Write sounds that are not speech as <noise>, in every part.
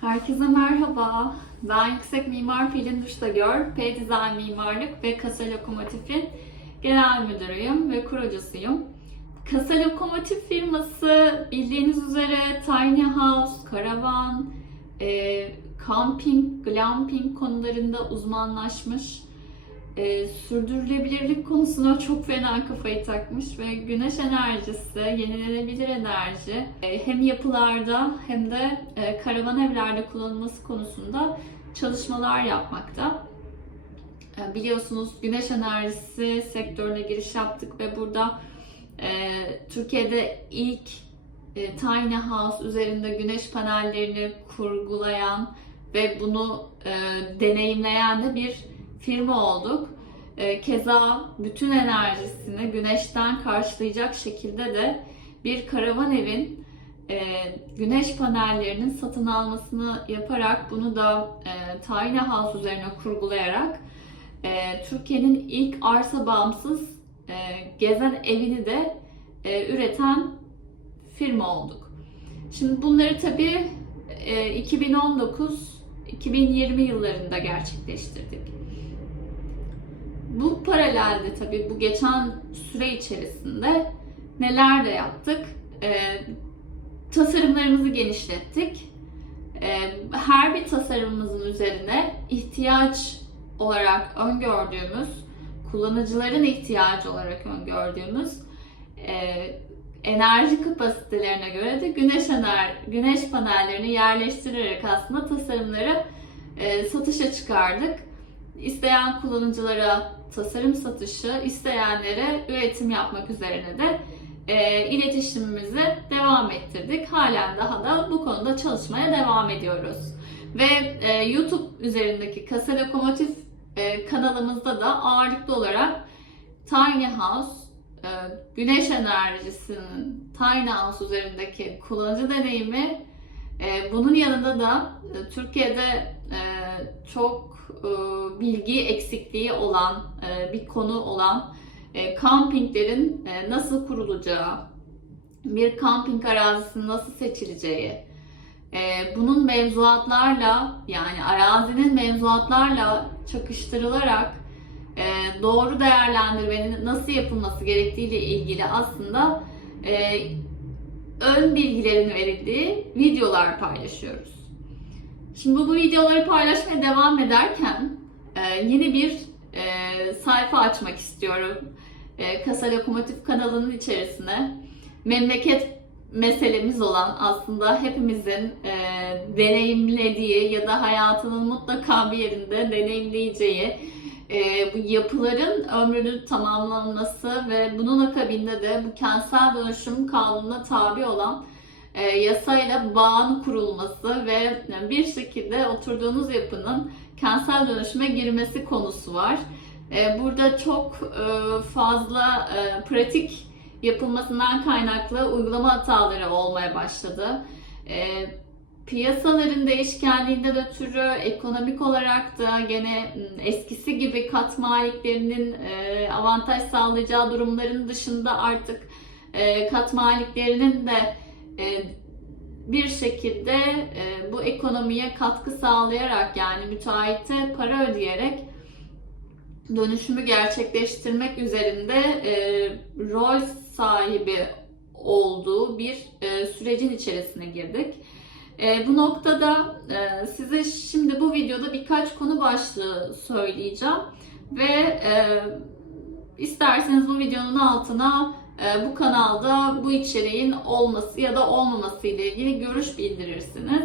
Herkese merhaba. Ben Yüksek Mimar Pelin Duştagör, P Design Mimarlık ve Kasa Lokomotif'in genel müdürüyüm ve kurucusuyum. Kasa Lokomotif firması bildiğiniz üzere tiny house, karavan, e, camping, glamping konularında uzmanlaşmış. E, sürdürülebilirlik konusuna çok fena kafayı takmış ve güneş enerjisi, yenilenebilir enerji e, hem yapılarda hem de e, karavan evlerde kullanılması konusunda çalışmalar yapmakta. E, biliyorsunuz güneş enerjisi sektörüne giriş yaptık ve burada e, Türkiye'de ilk e, tiny house üzerinde güneş panellerini kurgulayan ve bunu e, deneyimleyen de bir firma olduk. E, keza bütün enerjisini güneşten karşılayacak şekilde de bir karavan evin e, güneş panellerinin satın almasını yaparak bunu da e, tiny house üzerine kurgulayarak e, Türkiye'nin ilk arsa bağımsız gezen evini de üreten firma olduk. Şimdi bunları tabii e, 2019-2020 yıllarında gerçekleştirdik. Bu paralelde tabii bu geçen süre içerisinde neler de yaptık? E, tasarımlarımızı genişlettik. E, her bir tasarımımızın üzerine ihtiyaç olarak öngördüğümüz, kullanıcıların ihtiyacı olarak öngördüğümüz e, enerji kapasitelerine göre de güneş ener güneş panellerini yerleştirerek aslında tasarımları e, satışa çıkardık. İsteyen kullanıcılara tasarım satışı, isteyenlere üretim yapmak üzerine de e, iletişimimizi devam ettirdik. Halen daha da bu konuda çalışmaya devam ediyoruz. Ve e, YouTube üzerindeki Kasa Lokomotif e, kanalımızda da ağırlıklı olarak Tiny House, e, güneş enerjisinin Tiny House üzerindeki kullanıcı deneyimi, e, bunun yanında da e, Türkiye'de e, çok bilgi eksikliği olan e, bir konu olan e, kampinglerin e, nasıl kurulacağı, bir kamping arazisinin nasıl seçileceği, e, bunun mevzuatlarla yani arazinin mevzuatlarla çakıştırılarak e, doğru değerlendirmenin nasıl yapılması gerektiğiyle ilgili aslında e, ön bilgilerin verildiği videolar paylaşıyoruz. Şimdi bu videoları paylaşmaya devam ederken e, yeni bir e, sayfa açmak istiyorum. E, Kasa Lokomotif kanalının içerisine memleket meselemiz olan aslında hepimizin e, deneyimlediği ya da hayatının mutlaka bir yerinde deneyimleyeceği e, bu yapıların ömrünün tamamlanması ve bunun akabinde de bu kentsel dönüşüm kanununa tabi olan yasayla bağın kurulması ve bir şekilde oturduğunuz yapının kentsel dönüşüme girmesi konusu var. E, burada çok e, fazla e, pratik yapılmasından kaynaklı uygulama hataları olmaya başladı. E, piyasaların değişkenliğinden ötürü ekonomik olarak da gene eskisi gibi kat maliklerinin e, avantaj sağlayacağı durumların dışında artık e, kat maliklerinin de e, bir şekilde e, bu ekonomiye katkı sağlayarak yani müteahhite para ödeyerek dönüşümü gerçekleştirmek üzerinde e, rol sahibi olduğu bir e, sürecin içerisine girdik. E, bu noktada e, size şimdi bu videoda birkaç konu başlığı söyleyeceğim ve e, isterseniz bu videonun altına e, bu kanalda bu içeriğin olması ya da olmaması ile ilgili görüş bildirirsiniz.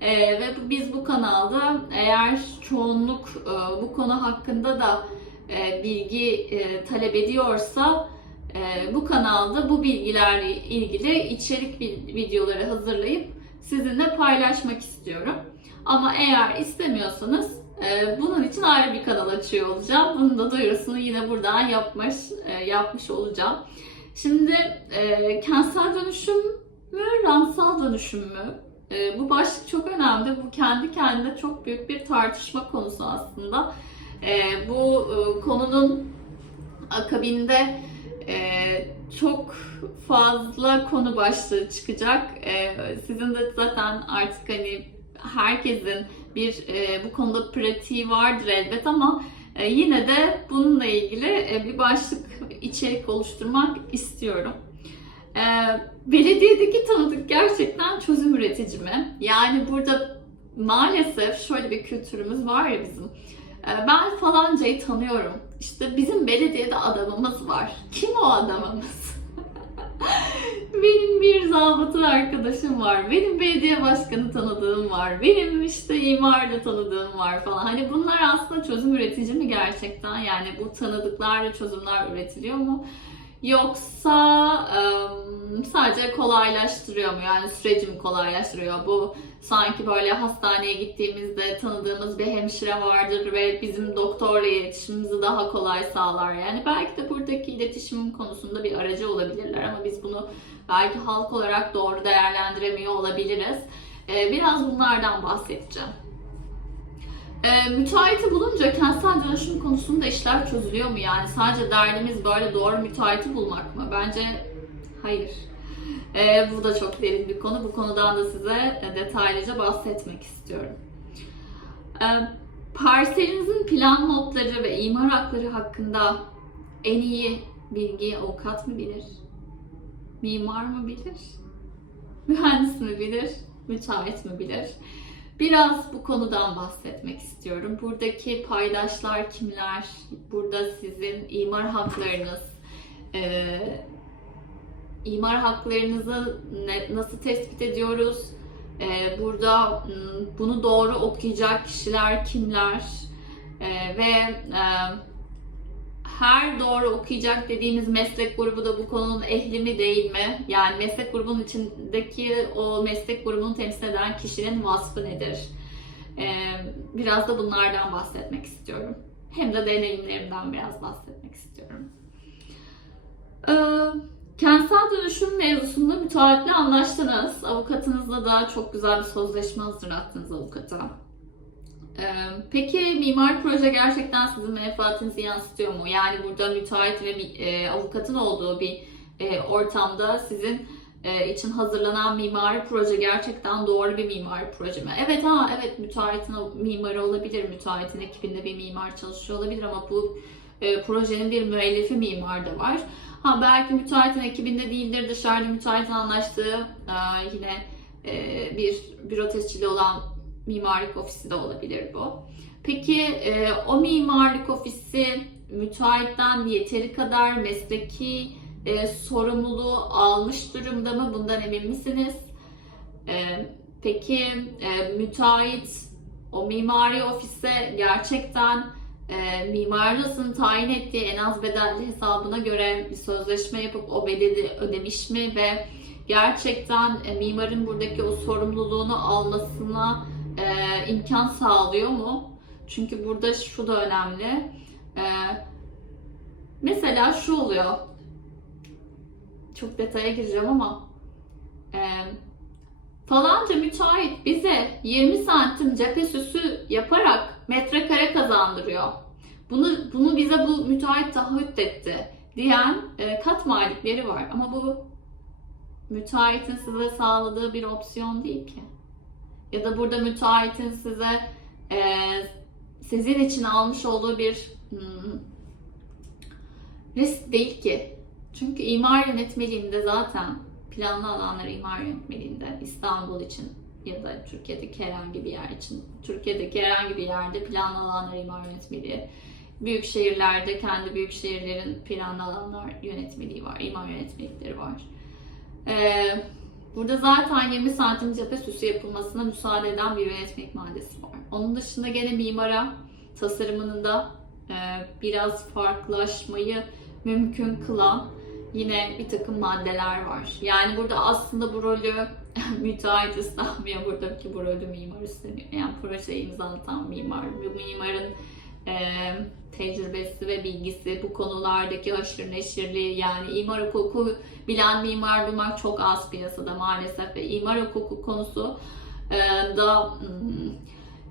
E, ve biz bu kanalda eğer çoğunluk e, bu konu hakkında da e, bilgi e, talep ediyorsa e, bu kanalda bu bilgilerle ilgili içerik videoları hazırlayıp sizinle paylaşmak istiyorum. Ama eğer istemiyorsanız bunun için ayrı bir kanal açıyor olacağım. Bunun da duyurusunu yine buradan yapmış yapmış olacağım. Şimdi kentsel dönüşüm mü, ransal dönüşüm mü? bu başlık çok önemli. Bu kendi kendine çok büyük bir tartışma konusu aslında. bu konunun akabinde çok fazla konu başlığı çıkacak. sizin de zaten artık hani herkesin bir e, bu konuda pratiği vardır elbet ama e, yine de bununla ilgili e, bir başlık içerik oluşturmak istiyorum. E, belediyedeki tanıdık gerçekten çözüm üretici mi? Yani burada maalesef şöyle bir kültürümüz var ya bizim. E, ben falancayı tanıyorum. İşte bizim belediyede adamımız var. Kim o adamımız? Benim bir zabıta arkadaşım var. Benim belediye başkanı tanıdığım var. Benim işte imarda tanıdığım var falan. Hani bunlar aslında çözüm üretici mi gerçekten? Yani bu tanıdıklarla çözümler üretiliyor mu? Yoksa sadece kolaylaştırıyor mu? Yani süreci mi kolaylaştırıyor? Bu sanki böyle hastaneye gittiğimizde tanıdığımız bir hemşire vardır ve bizim doktorla iletişimimizi daha kolay sağlar. Yani belki de buradaki iletişim konusunda bir aracı olabilirler ama biz bunu belki halk olarak doğru değerlendiremiyor olabiliriz. Biraz bunlardan bahsedeceğim. Ee, müteahhiti bulunca kentsel dönüşüm konusunda işler çözülüyor mu? Yani sadece derdimiz böyle doğru müteahhiti bulmak mı? Bence hayır. Ee, bu da çok derin bir konu. Bu konudan da size e, detaylıca bahsetmek istiyorum. Ee, parselinizin plan notları ve imar hakları hakkında en iyi bilgiyi avukat mı bilir? Mimar mı bilir? Mühendis mi bilir? Müteahhit mi bilir? Biraz bu konudan bahsetmek istiyorum. Buradaki paydaşlar kimler? Burada sizin imar haklarınız, e, imar haklarınızı ne- nasıl tespit ediyoruz? E, burada bunu doğru okuyacak kişiler kimler? E, ve e, her doğru okuyacak dediğimiz meslek grubu da bu konunun ehli mi değil mi? Yani meslek grubunun içindeki o meslek grubunu temsil eden kişinin vasfı nedir? Ee, biraz da bunlardan bahsetmek istiyorum. Hem de deneyimlerimden biraz bahsetmek istiyorum. Ee, kentsel dönüşüm mevzusunda müteahhitle anlaştınız. Avukatınızla da çok güzel bir sözleşme hazırlattınız avukata. Ee, Peki mimar proje gerçekten sizin menfaatinizi yansıtıyor mu? Yani burada müteahhit ve e, avukatın olduğu bir e, ortamda sizin e, için hazırlanan mimari proje gerçekten doğru bir mimari proje mi? Evet ha evet müteahhitin mimarı olabilir, müteahhitin ekibinde bir mimar çalışıyor olabilir ama bu projenin bir müellifi mimar da var. Ha belki müteahhitin ekibinde değildir, dışarıda müteahhitin anlaştığı yine bir büro tescilli olan mimarlık ofisi de olabilir bu. Peki e, o mimarlık ofisi müteahhitten yeteri kadar mesleki e, sorumluluğu almış durumda mı? Bundan emin misiniz? E, peki e, müteahhit o mimari ofise gerçekten e, mimar odasının tayin ettiği en az bedelli hesabına göre bir sözleşme yapıp o bedeli ödemiş mi ve gerçekten e, mimarın buradaki o sorumluluğunu almasına e, imkan sağlıyor mu? Çünkü burada şu da önemli. E, mesela şu oluyor. Çok detaya gireceğim ama e, falanca müteahhit bize 20 santim cephe süsü yaparak metrekare kazandırıyor. Bunu bunu bize bu müteahhit taahhüt etti diyen e, kat malikleri var. Ama bu müteahhitin size sağladığı bir opsiyon değil ki. Ya da burada müteahhitin size e, sizin için almış olduğu bir hmm, risk değil ki. Çünkü imar yönetmeliğinde zaten planlı alanlar imar yönetmeliğinde İstanbul için ya da Türkiye'deki herhangi bir yer için Türkiye'deki herhangi bir yerde planlı alanlar imar yönetmeliği büyük şehirlerde kendi büyük şehirlerin planlı alanlar yönetmeliği var, imar yönetmelikleri var. Ee, Burada zaten 20 santim cephe süsü yapılmasına müsaade eden bir yönetmelik maddesi var. Onun dışında gene mimara tasarımının da e, biraz farklılaşmayı mümkün kılan yine bir takım maddeler var. Yani burada aslında bu rolü <laughs> müteahhit üstlenmiyor. Buradaki bu rolü mimar üstleniyor. Yani projeyi imzalatan mimar. Mimarın e, tecrübesi ve bilgisi, bu konulardaki haşır neşirliği yani imar hukuku bilen mimar bulmak çok az piyasada maalesef ve imar hukuku konusu e, da hmm,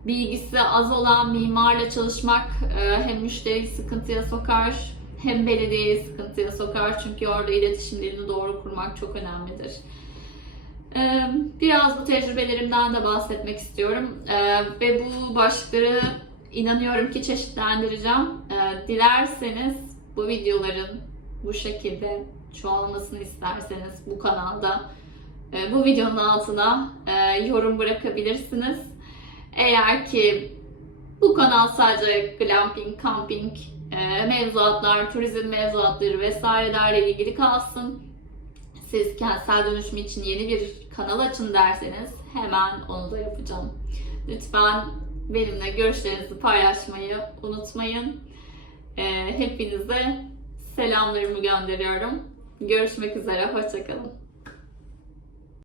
bilgisi az olan mimarla çalışmak e, hem müşteriyi sıkıntıya sokar hem belediyeyi sıkıntıya sokar çünkü orada iletişimlerini doğru kurmak çok önemlidir. Biraz bu tecrübelerimden de bahsetmek istiyorum. Ve bu başlıkları inanıyorum ki çeşitlendireceğim. Ee, Dilerseniz bu videoların bu şekilde çoğalmasını isterseniz bu kanalda e, bu videonun altına e, yorum bırakabilirsiniz. Eğer ki bu kanal sadece glamping, camping, e, mevzuatlar, turizm mevzuatları vesairelerle ilgili kalsın. Siz kentsel dönüşüm için yeni bir kanal açın derseniz hemen onu da yapacağım. Lütfen benimle görüşlerinizi paylaşmayı unutmayın. E, hepinize selamlarımı gönderiyorum. Görüşmek üzere, hoşçakalın.